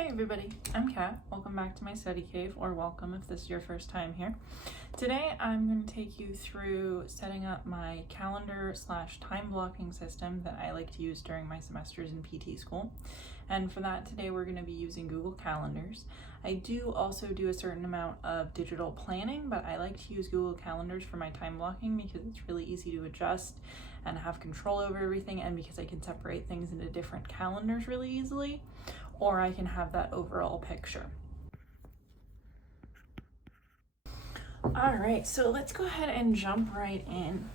Hey everybody, I'm Kat. Welcome back to my study cave, or welcome if this is your first time here. Today I'm going to take you through setting up my calendar / time blocking system that I like to use during my semesters in PT school. And for that today we're going to be using Google Calendars. I do also do a certain amount of digital planning, but I like to use Google Calendars for my time blocking because it's really easy to adjust and have control over everything, and because I can separate things into different calendars really easily, or I can have that overall picture. All right, so let's go ahead and jump right in.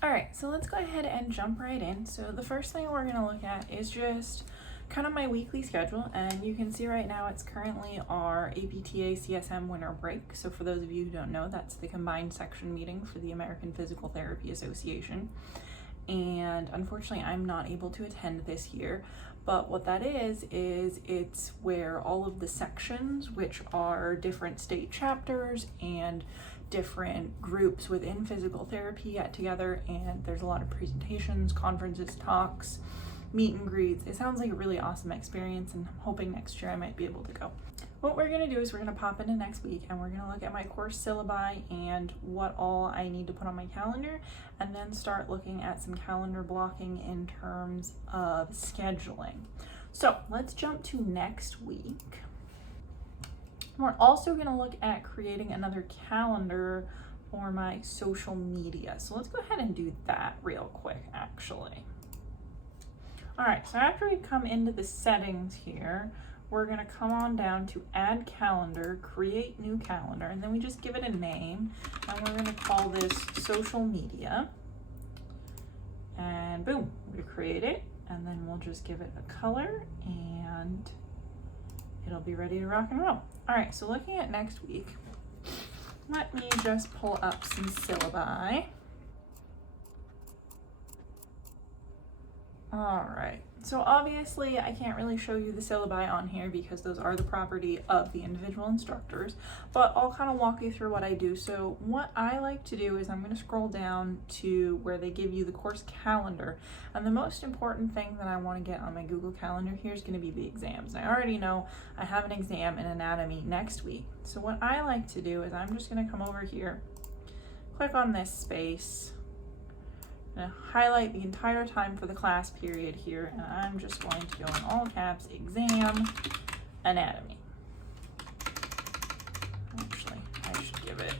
All right, so let's go ahead and jump right in. So the first thing we're gonna look at is just kind of my weekly schedule, and you can see right now it's currently our APTA CSM winter break. So for those of you who don't know, that's the combined section meeting for the American Physical Therapy Association. And unfortunately I'm not able to attend this year, but what that is it's where all of the sections, which are different state chapters and different groups within physical therapy, get together, and there's a lot of presentations, conferences, talks, meet and greets. It sounds like a really awesome experience, and I'm hoping next year I might be able to go. What we're going to do is we're going to pop into next week and we're going to look at my course syllabi and what all I need to put on my calendar, and then start looking at some calendar blocking in terms of scheduling. So let's jump to next week. We're also going to look at creating another calendar for my social media. So let's go ahead and do that real quick, actually. All right, so after we come into the settings here, we're gonna come on down to add calendar, create new calendar, and then we just give it a name, and we're gonna call this social media. And boom, we create it, and then we'll just give it a color, and it'll be ready to rock and roll. All right, so looking at next week, let me just pull up some syllabi. All right, so obviously I can't really show you the syllabi on here because those are the property of the individual instructors, but I'll kind of walk you through what I do. So what I like to do is I'm going to scroll down to where they give you the course calendar, and the most important thing that I want to get on my Google Calendar here is going to be the exams. I already know I have an exam in anatomy next week, so what I like to do is I'm just going to come over here, click on this space, highlight the entire time for the class period here, and I'm just going to go in all caps, exam, anatomy. Actually, I should give it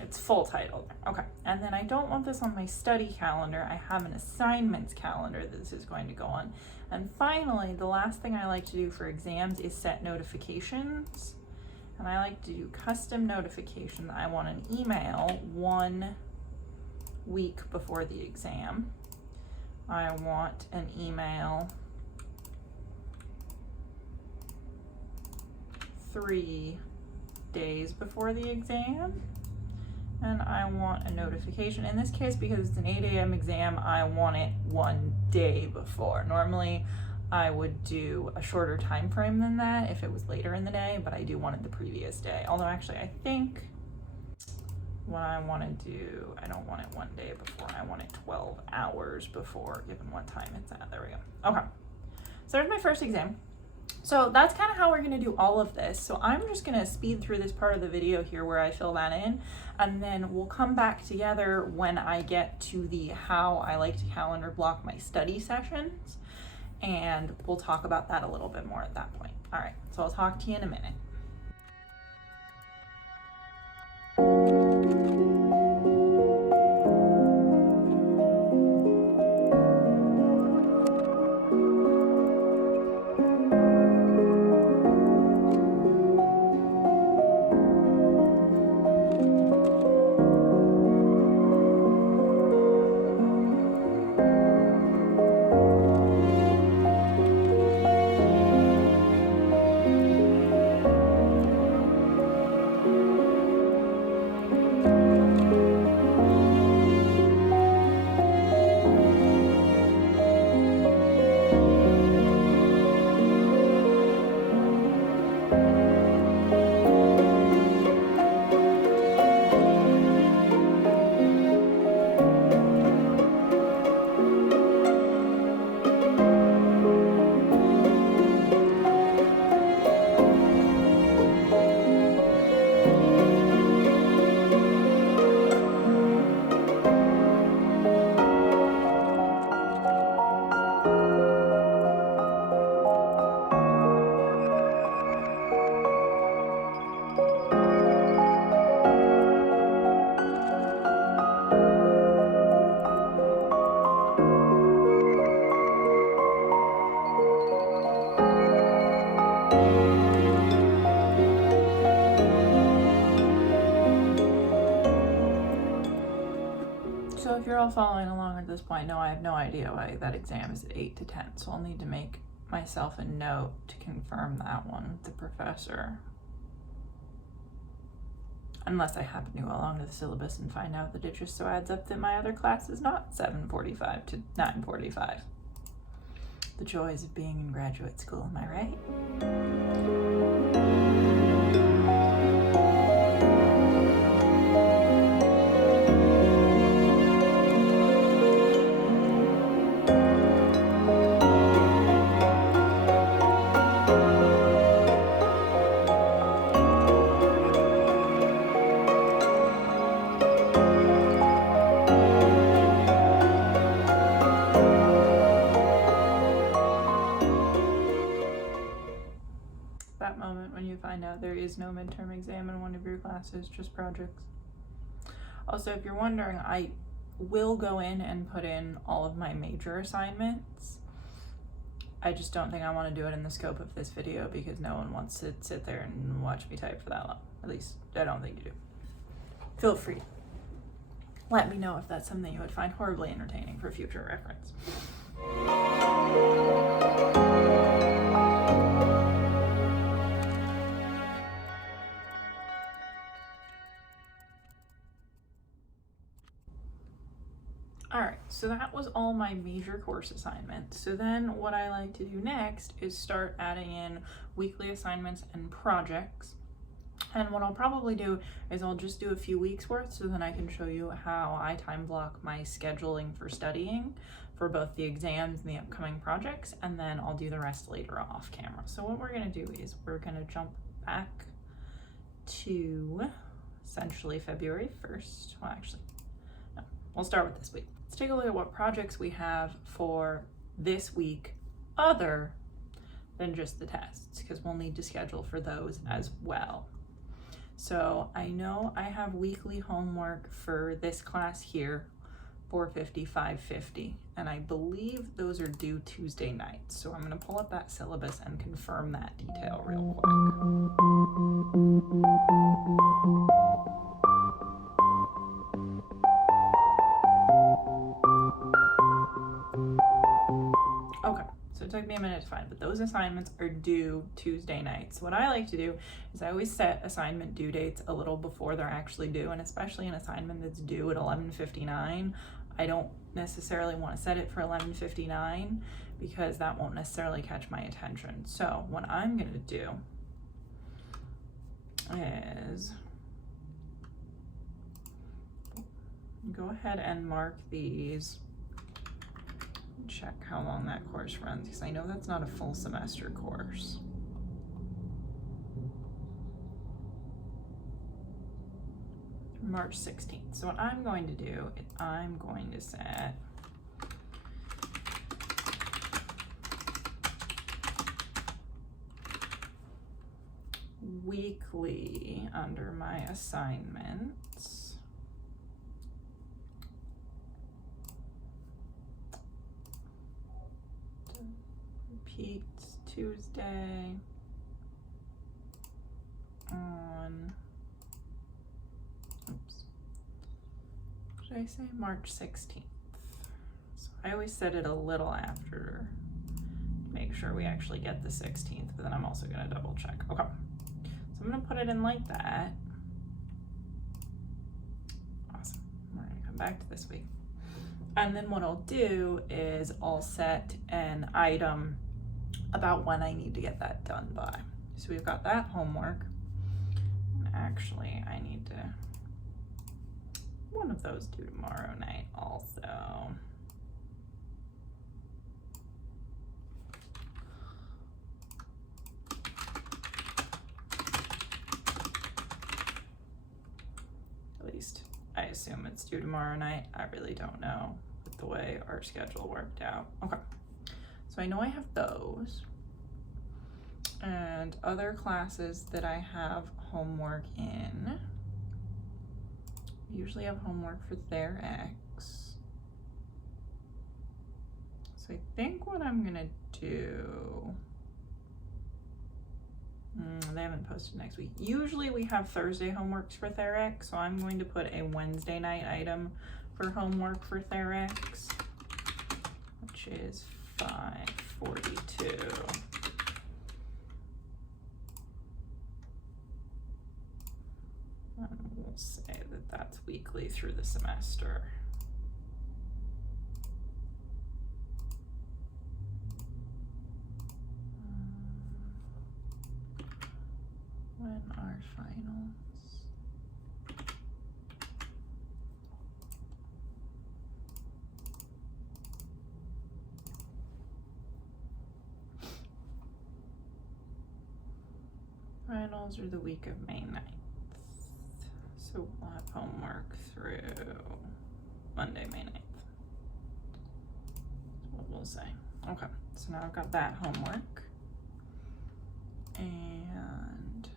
its full title. Okay, and then I don't want this on my study calendar. I have an assignments calendar that this is going to go on. And finally, the last thing I like to do for exams is set notifications. And I like to do custom notification. I want an email 1 week before the exam. I want an email 3 days before the exam, and I want a notification. In this case, because it's an 8 a.m. exam, I want it 1 day before. Normally I would do a shorter time frame than that if it was later in the day, but I do want it the previous day. Although actually I think what I want to do, I don't want it 1 day before, I want it 12 hours before, given what time it's at. There we go. Okay, so there's my first exam. So that's kind of how we're going to do all of this. So I'm just going to speed through this part of the video here where I fill that in, and then we'll come back together when I get to the how I like to calendar block my study sessions, and we'll talk about that a little bit more at that point. All right, so I'll talk to you in a minute. all following along at this point know I have no idea why that exam is at 8 to 10, so I'll need to make myself a note to confirm that one with the professor. Unless I happen to go along to the syllabus and find out that it just so adds up that my other class is not 7:45 to 9:45. The joys of being in graduate school, am I right? That moment when you find out there is no midterm exam in one of your classes, just projects. Also, if you're wondering, I will go in and put in all of my major assignments. I just don't think I want to do it in the scope of this video because no one wants to sit there and watch me type for that long. At least, I don't think you do. Feel free. Let me know if that's something you would find horribly entertaining for future reference. Alright, so that was all my major course assignments. So then what I like to do next is start adding in weekly assignments and projects. And what I'll probably do is I'll just do a few weeks worth so then I can show you how I time block my scheduling for studying for both the exams and the upcoming projects, and then I'll do the rest later off camera. So what we're going to do is we're going to jump back to essentially February 1st. Well, actually, no, we'll start with this week. Let's take a look at what projects we have for this week other than just the tests, because we'll need to schedule for those as well. So I know I have weekly homework for this class here, 450, 550, and I believe those are due Tuesday nights. So I'm going to pull up that syllabus and confirm that detail real quick. Okay, so it took me a minute to find, but those assignments are due Tuesday nights. What I like to do is I always set assignment due dates a little before they're actually due, and especially an assignment that's due at 11:59, I don't necessarily want to set it for 11:59 because that won't necessarily catch my attention. So what I'm going to do is go ahead and mark these. Check how long that course runs because I know that's not a full semester course. March 16th. So what I'm going to do is I'm going to set weekly under my assignments. Repeat Tuesday on, oops, should I say March 16th? So I always set it a little after to make sure we actually get the 16th, but then I'm also going to double check. Okay, so I'm going to put it in like that. Awesome. We're going to come back to this week. And then what I'll do is I'll set an item about when I need to get that done by. So we've got that homework. And actually, I need to, one of those due tomorrow night also. At least I assume it's due tomorrow night. I really don't know with the way our schedule worked out. Okay, so I know I have those. And other classes that I have homework in, usually have homework for their X. So I think what I'm gonna do, they haven't posted next week. Usually we have Thursday homeworks for Therex, so I'm going to put a Wednesday night item for homework for Therex, which is 542. And we'll say that that's weekly through the semester. When are finals? Finals are the week of May 9th. So we'll have homework through Monday, May 9th. That's what we'll say. Okay, so now I've got that homework. And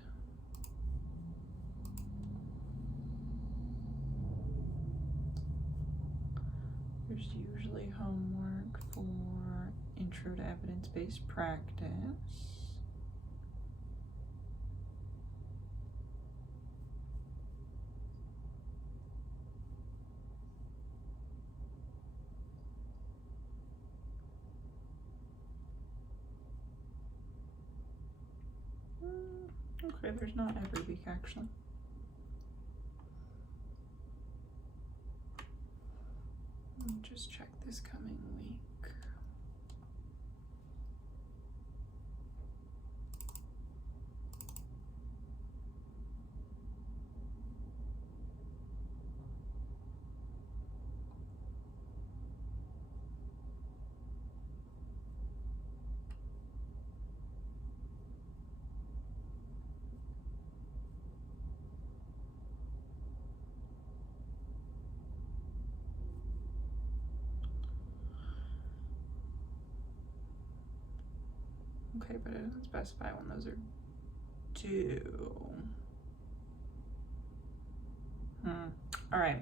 there's usually homework for Intro to Evidence-Based Practice. Okay, there's not every week actually. Let me just check this coming week. Okay, but it doesn't specify when those are due. All right.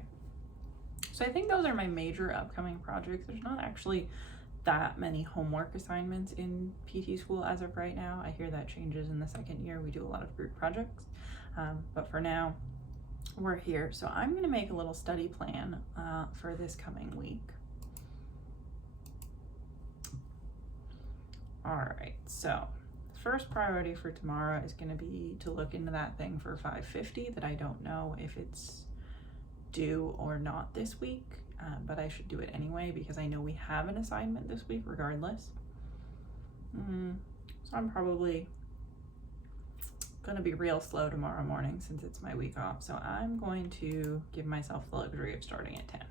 So I think those are my major upcoming projects. There's not actually that many homework assignments in PT school as of right now. I hear that changes in the second year. We do a lot of group projects, but for now, we're here. So I'm gonna make a little study plan for this coming week. All right, so first priority for tomorrow is going to be to look into that thing for 550 that I don't know if it's due or not this week, but I should do it anyway because I know we have an assignment this week regardless. So I'm probably going to be real slow tomorrow morning since it's my week off. So I'm going to give myself the luxury of starting at 10.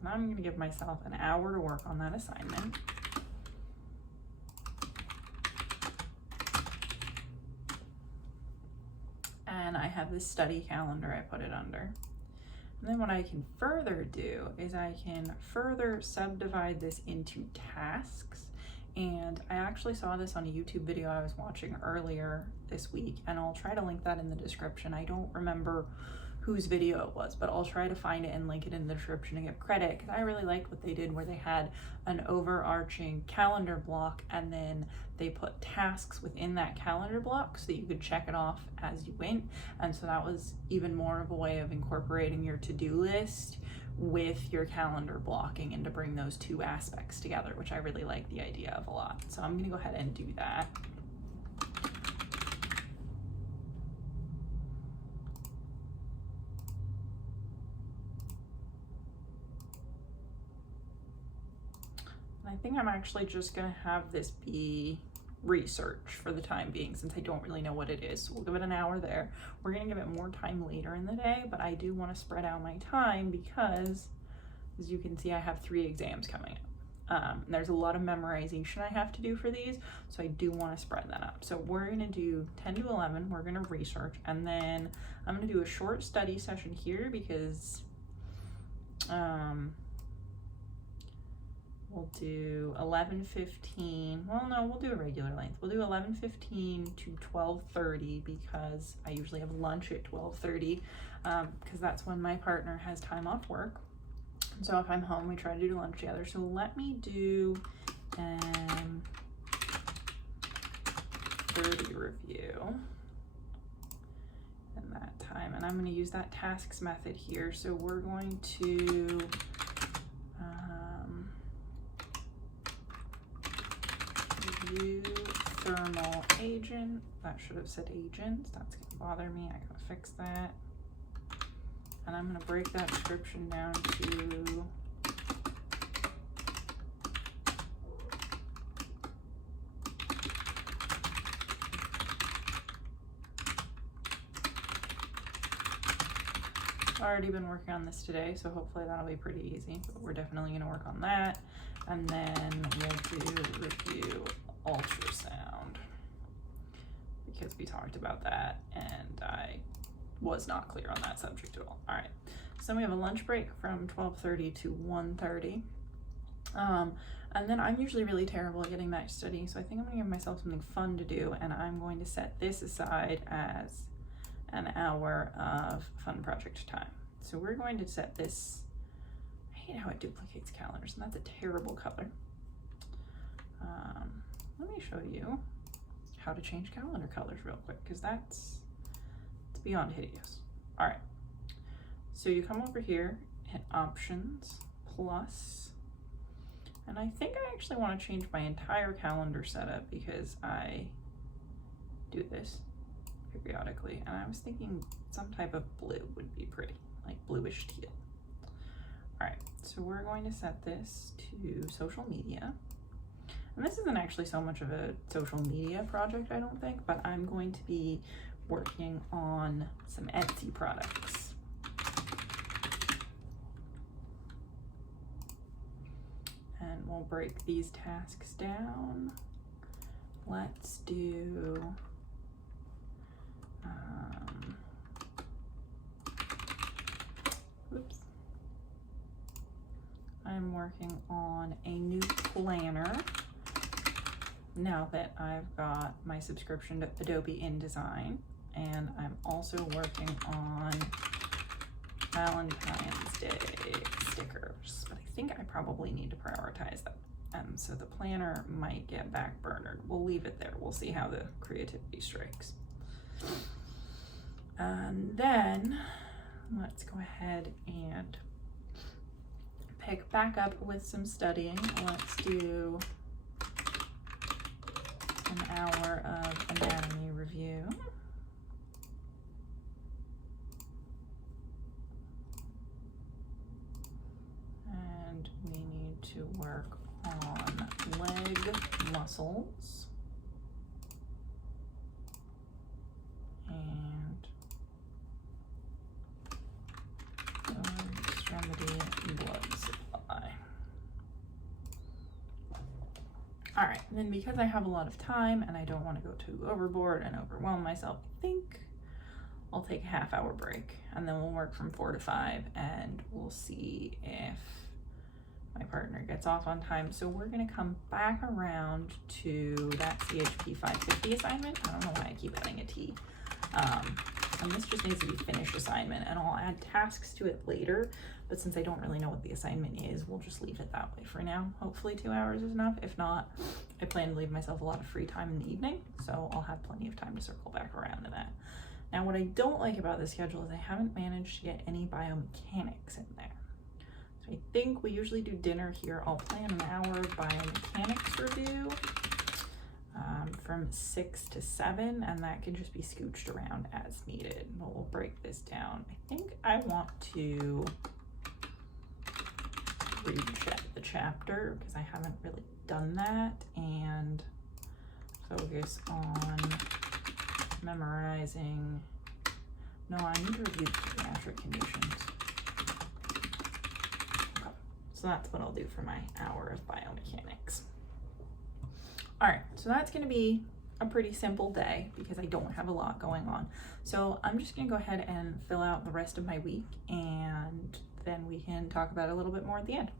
And I'm going to give myself an hour to work on that assignment. And I have this study calendar I put it under. And then what I can further do is I can further subdivide this into tasks. And I actually saw this on a YouTube video I was watching earlier this week, and I'll try to link that in the description. I don't remember whose video it was, but I'll try to find it and link it in the description to give credit, because I really liked what they did where they had an overarching calendar block and then they put tasks within that calendar block so that you could check it off as you went. And so that was even more of a way of incorporating your to-do list with your calendar blocking and to bring those two aspects together, which I really like the idea of a lot. So I'm gonna go ahead and do that. I think I'm actually just gonna have this be research for the time being since I don't really know what it is. So we'll give it an hour there. We're gonna give it more time later in the day, but I do want to spread out my time because, as you can see, I have 3 exams coming up. There's a lot of memorization I have to do for these, so I do want to spread that up. So we're gonna do 10 to 11, we're gonna research, and then I'm gonna do a short study session here because we'll do 11:15. Well, no, we'll do a regular length. We'll do 11:15 to 12:30 because I usually have lunch at 12:30 because that's when my partner has time off work. So if I'm home, we try to do lunch together. So let me do 30 review in that time. time, and I'm going to use that tasks method here. So we're going to review thermal agent. That should have said agent. That's going to bother me. I gotta fix that. And I'm going to break that description down to already been working on this today, so hopefully that'll be pretty easy, but we're definitely going to work on that. And then we'll do review ultrasound because we talked about that and I was not clear on that subject at all. All right, so we have a lunch break from 12:30 to 1:30. And then I'm usually really terrible at getting back to studying, so I think I'm gonna give myself something fun to do, and I'm going to set this aside as an hour of fun project time. So we're going to set this, I hate how it duplicates calendars, and that's a terrible color. Let me show you how to change calendar colors real quick, because it's beyond hideous. All right, so you come over here, hit options, plus, and I think I actually want to change my entire calendar setup because I do this periodically, and I was thinking some type of blue would be pretty, like bluish teal. All right, so we're going to set this to social media. And this isn't actually so much of a social media project, I don't think, but I'm going to be working on some Etsy products. And we'll break these tasks down. Let's do oops. I'm working on a new planner now that I've got my subscription to Adobe InDesign, and I'm also working on Valentine's Day stickers, but I think I probably need to prioritize that. So the planner might get backburnered. We'll leave it there. We'll see how the creativity strikes. And then let's go ahead and pick back up with some studying. Let's do an hour of anatomy review. And we need to work on leg muscles and lower extremity blood supply. All right, and then because I have a lot of time and I don't want to go too overboard and overwhelm myself, I think I'll take a half-hour break, and then we'll work from 4 to 5, and we'll see if my partner gets off on time. So we're gonna come back around to that CHP 550 assignment. I don't know why I keep adding a T. And this just needs to be finished assignment, and I'll add tasks to it later, but since I don't really know what the assignment is, we'll just leave it that way for now. Hopefully 2 hours is enough. If not, I plan to leave myself a lot of free time in the evening, so I'll have plenty of time to circle back around to that. Now, what I don't like about this schedule is I haven't managed to get any biomechanics in there. So I think we usually do dinner here. I'll plan an hour of biomechanics review from 6 to 7, and that can just be scooched around as needed. But we'll break this down. I think I want to read the chapter because I haven't really done that, and focus on memorizing. No, I need to review the pediatric conditions. Okay. So that's what I'll do for my hour of biomechanics. All right, so that's gonna be a pretty simple day because I don't have a lot going on. So I'm just gonna go ahead and fill out the rest of my week, and then we can talk about it a little bit more at the end.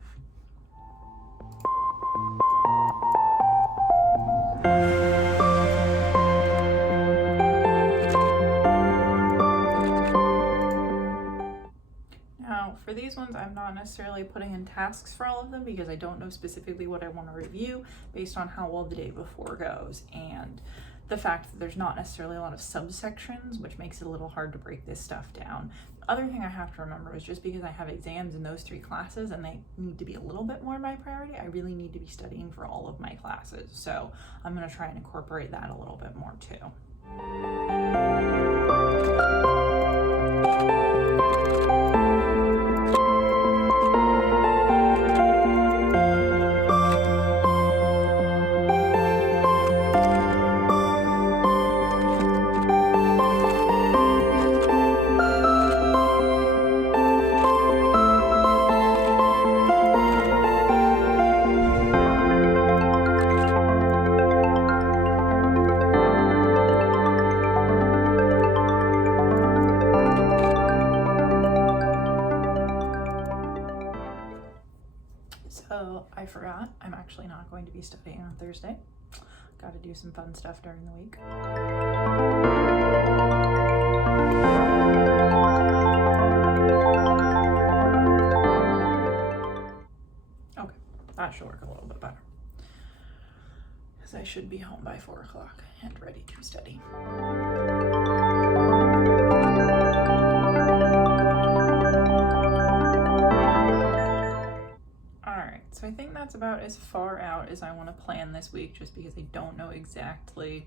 Now, for these ones, I'm not necessarily putting in tasks for all of them because I don't know specifically what I want to review based on how well the day before goes. And the fact that there's not necessarily a lot of subsections, which makes it a little hard to break this stuff down. The other thing I have to remember is just because I have exams in those 3 classes and they need to be a little bit more my priority, I really need to be studying for all of my classes. So I'm going to try and incorporate that a little bit more too. So I forgot, I'm actually not going to be studying on Thursday. Got to do some fun stuff during the week. Okay, that should work a little bit better, because I should be home by 4 o'clock and ready to study. So I think that's about as far out as I want to plan this week, just because I don't know exactly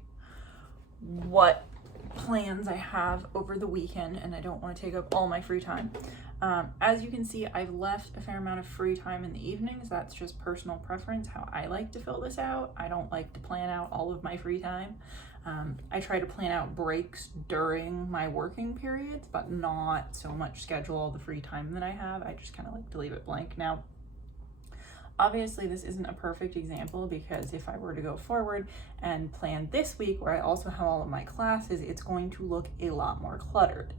what plans I have over the weekend and I don't want to take up all my free time. As you can see, I've left a fair amount of free time in the evenings. That's just personal preference, how I like to fill this out. I don't like to plan out all of my free time. I try to plan out breaks during my working periods, but not so much schedule all the free time that I have. I just kind of like to leave it blank. Now, obviously, this isn't a perfect example, because if I were to go forward and plan this week where I also have all of my classes, it's going to look a lot more cluttered.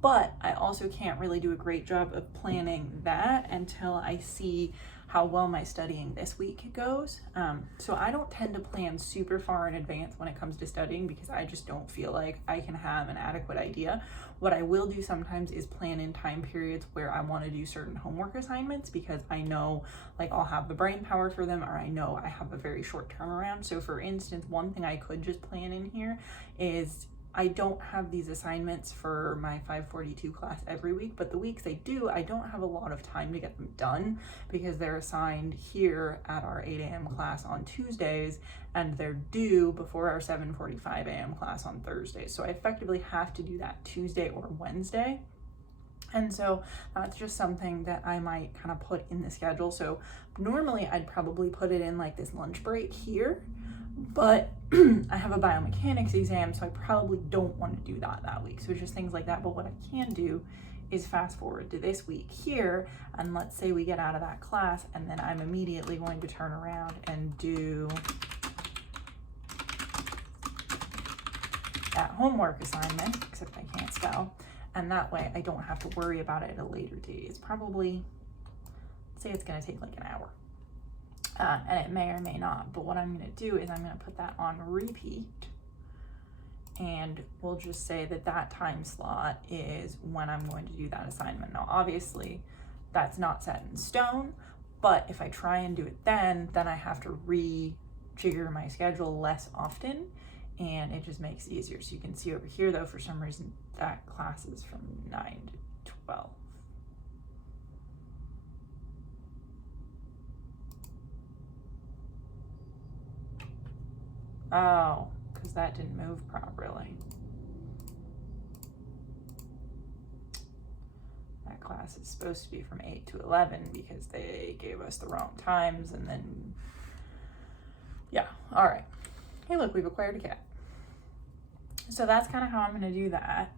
But I also can't really do a great job of planning that until I see how well my studying this week goes. So I don't tend to plan super far in advance when it comes to studying, because I just don't feel like I can have an adequate idea. What I will do sometimes is plan in time periods where I want to do certain homework assignments, because I know like I'll have the brain power for them, or I know I have a very short turnaround. So for instance, one thing I could just plan in here is I don't have these assignments for my 542 class every week, but the weeks I do, I don't have a lot of time to get them done, because they're assigned here at our 8 a.m. class on Tuesdays, and they're due before our 7:45 a.m. class on Thursdays. So I effectively have to do that Tuesday or Wednesday. And so that's just something that I might kind of put in the schedule. So normally I'd probably put it in like this lunch break here, but I have a biomechanics exam, so I probably don't want to do that week. So just things like that. But what I can do is fast forward to this week here, and let's say we get out of that class, and then I'm immediately going to turn around and do that homework assignment, except I can't spell. And that way I don't have to worry about it at a later date. It's probably, say it's going to take like an hour. And it may or may not, but what I'm going to do is I'm going to put that on repeat, and we'll just say that that time slot is when I'm going to do that assignment. Now, obviously, that's not set in stone, but if I try and do it then I have to rejigger my schedule less often, and it just makes it easier. So you can see over here, though, for some reason, that class is from 9 to 12. Oh, because that didn't move properly. That class is supposed to be from 8 to 11 because they gave us the wrong times, and then, yeah, all right. Hey, look, we've acquired a cat. So that's kind of how I'm going to do that.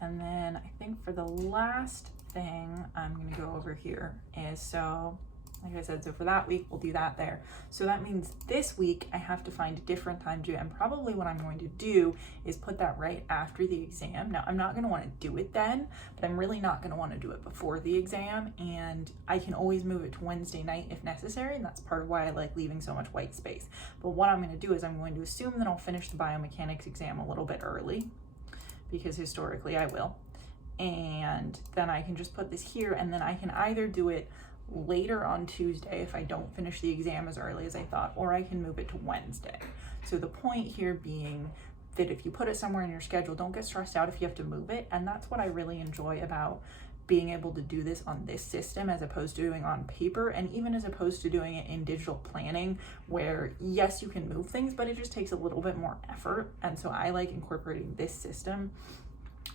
And then I think for the last thing I'm going to go over here is, so like I said, so for that week, we'll do that there. So that means this week I have to find a different time to do it. And probably what I'm going to do is put that right after the exam. Now, I'm not going to want to do it then, but I'm really not going to want to do it before the exam. And I can always move it to Wednesday night if necessary. And that's part of why I like leaving so much white space. But what I'm going to do is I'm going to assume that I'll finish the biomechanics exam a little bit early, because historically I will. And then I can just put this here, and then I can either do it later on Tuesday if I don't finish the exam as early as I thought, or I can move it to Wednesday. So the point here being that if you put it somewhere in your schedule, don't get stressed out if you have to move it. And that's what I really enjoy about being able to do this on this system as opposed to doing on paper, and even as opposed to doing it in digital planning, where yes, you can move things, but it just takes a little bit more effort. And so I like incorporating this system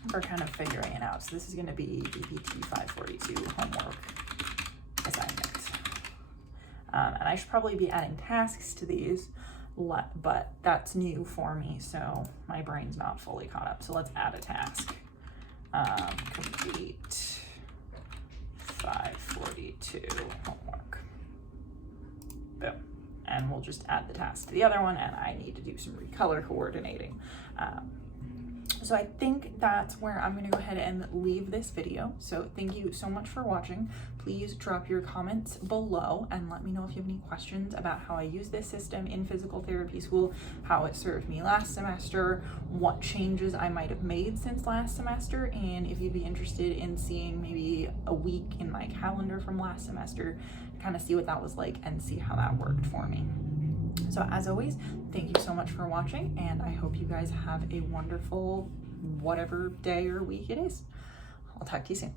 for kind of figuring it out. So this is going to be BPT 542 homework assignment. And I should probably be adding tasks to these, but that's new for me, so my brain's not fully caught up. So let's add a task. Complete 542 homework. Boom. And we'll just add the task to the other one, and I need to do some recolor coordinating. So I think that's where I'm going to go ahead and leave this video. So thank you so much for watching. Please drop your comments below and let me know if you have any questions about how I use this system in physical therapy school, how it served me last semester, what changes I might have made since last semester, and if you'd be interested in seeing maybe a week in my calendar from last semester, kind of see what that was like and see how that worked for me. So as always, thank you so much for watching, and I hope you guys have a wonderful whatever day or week it is. I'll talk to you soon.